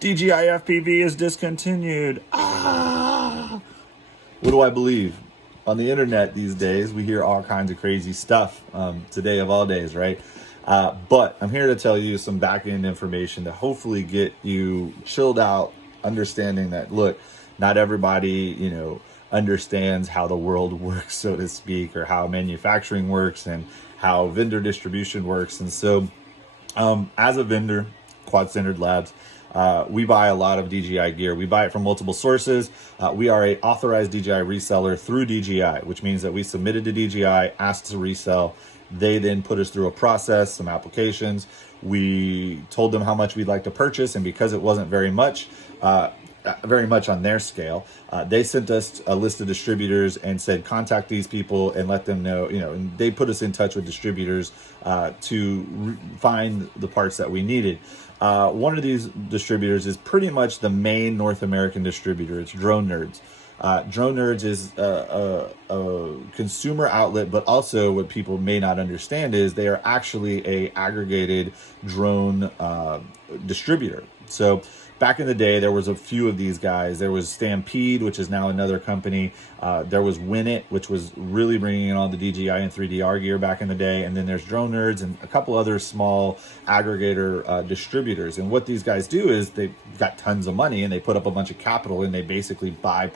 DJI FPV is discontinued. Ah! What do I believe? On the internet these days, we hear all kinds of crazy stuff. Today of all days, right? But I'm here to tell you some back-end information to hopefully get you chilled out, understanding that, look, not everybody, understands how the world works, so to speak, or how manufacturing works and how vendor distribution works. And so as a vendor, Quad Standard Labs, we buy a lot of DJI gear. We buy it from multiple sources. We are a authorized DJI reseller through DJI, which means that we submitted to DJI, asked to resell. They then put us through a process, some applications. We told them how much we'd like to purchase, and because it wasn't very much on their scale, they sent us a list of distributors and said, contact these people and let them know, and they put us in touch with distributors to find the parts that we needed. One of these distributors is pretty much the main North American distributor. It's Drone Nerds. Drone Nerds is a consumer outlet, but also what people may not understand is they are actually a aggregated drone distributor. So back in the day, there was a few of these guys. There was Stampede, which is now another company. There was Winit, which was really bringing in all the DJI and 3DR gear back in the day. And then there's Drone Nerds and a couple other small aggregator distributors. And what these guys do is they've got tons of money and they put up a bunch of capital and they basically buy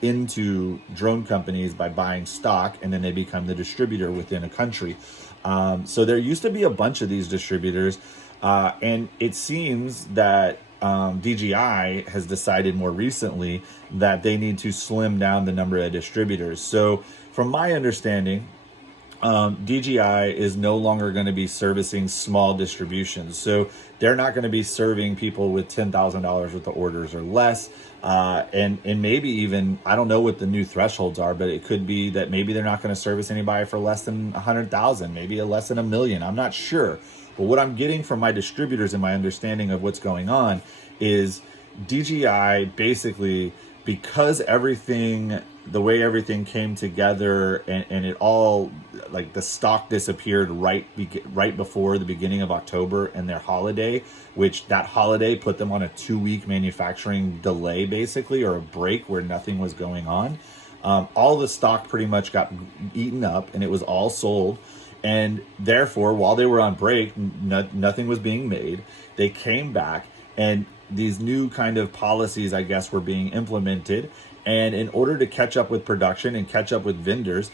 into drone companies by buying stock, and then they become the distributor within a country. So there used to be a bunch of these distributors. And it seems that DJI has decided more recently that they need to slim down the number of distributors. So from my understanding, DJI is no longer going to be servicing small distributions. So they're not going to be serving people with $10,000 worth of orders or less. And maybe even, I don't know what the new thresholds are, but it could be that maybe they're not going to service anybody for less than 100,000, maybe less than 1 million. I'm not sure. But what I'm getting from my distributors and my understanding of what's going on is DJI basically, because the way everything came together and it all, like the stock disappeared right before the beginning of October and their holiday, which that holiday put them on a 2-week manufacturing delay basically, or a break where nothing was going on. All the stock pretty much got eaten up and it was all sold. And therefore, while they were on break, nothing was being made. They came back and these new kind of policies, I guess, were being implemented. And in order to catch up with production and catch up with vendors,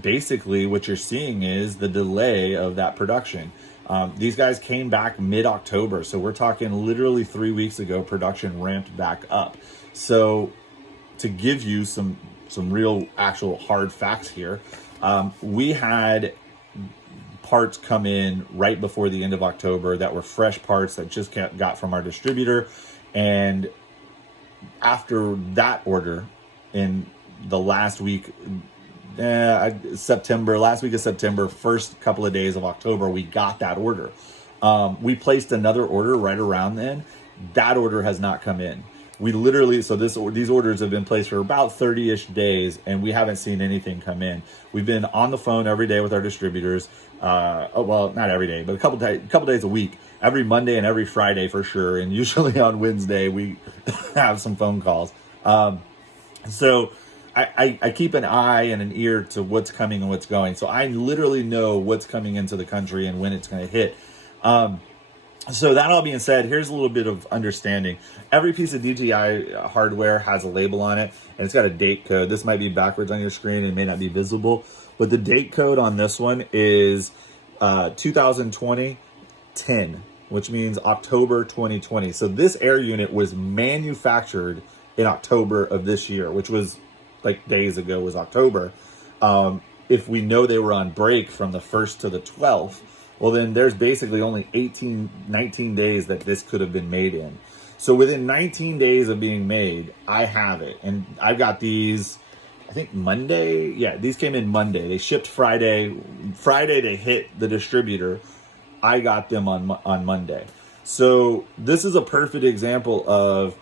basically what you're seeing is the delay of that production. These guys came back mid-October. So we're talking literally 3 weeks ago, production ramped back up. So to give you some real actual hard facts here, we had parts come in right before the end of October that were fresh parts that just got from our distributor. And after that order, in the last week of September, first couple of days of October, we got that order. We placed another order right around then. That order has not come in. We literally, these orders have been placed for about 30-ish days, and we haven't seen anything come in. We've been on the phone every day with our distributors. Well, not every day, but a couple days a week, every Monday and every Friday for sure. And usually on Wednesday, we have some phone calls. So I keep an eye and an ear to what's coming and what's going. So I literally know what's coming into the country and when it's going to hit. So that all being said, here's a little bit of understanding. Every piece of DJI hardware has a label on it, and it's got a date code. This might be backwards on your screen. It may not be visible, but the date code on this one is 2020-10, which means October 2020. So this air unit was manufactured in October of this year, which was like days ago was October. If we know they were on break from the 1st to the 12th, well, then there's basically only 19 days that this could have been made in. So within 19 days of being made, I have it. And I've got these, I think Monday. Yeah, these came in Monday. They shipped Friday. Friday they hit the distributor. I got them on Monday. So this is a perfect example of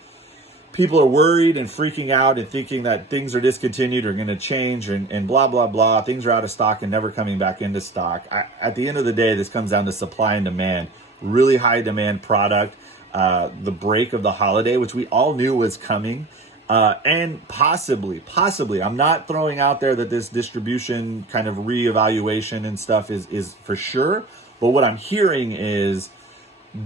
people are worried and freaking out and thinking that things are discontinued or going to change and blah, blah, blah. Things are out of stock and never coming back into stock. At the end of the day, this comes down to supply and demand. Really high demand product. the break of the holiday, which we all knew was coming. And possibly, I'm not throwing out there that this distribution kind of reevaluation and stuff is for sure. But what I'm hearing is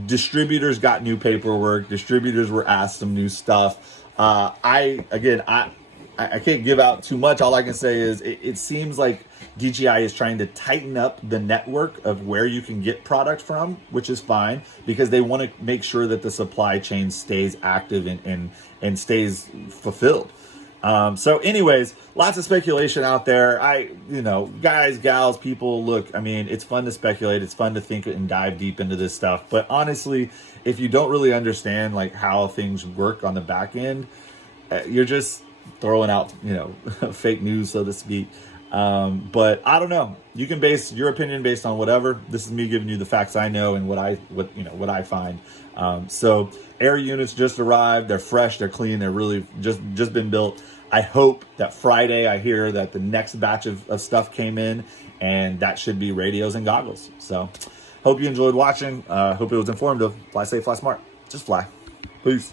distributors got new paperwork. Distributors were asked some new stuff. I can't give out too much. All I can say is it seems like DJI is trying to tighten up the network of where you can get product from, which is fine because they want to make sure that the supply chain stays active and stays fulfilled. So anyways, lots of speculation out there. Guys, gals, people, look, I mean, it's fun to speculate. It's fun to think and dive deep into this stuff. But honestly, if you don't really understand like how things work on the back end, you're just throwing out, fake news, so to speak. But I don't know. You can base your opinion based on whatever. This is me giving you the facts I know and what I find. So air units just arrived. They're fresh. They're clean. They're really just been built. I hope that Friday I hear that the next batch of stuff came in, and that should be radios and goggles. So hope you enjoyed watching. Hope it was informative. Fly safe, fly smart. Just fly. Peace.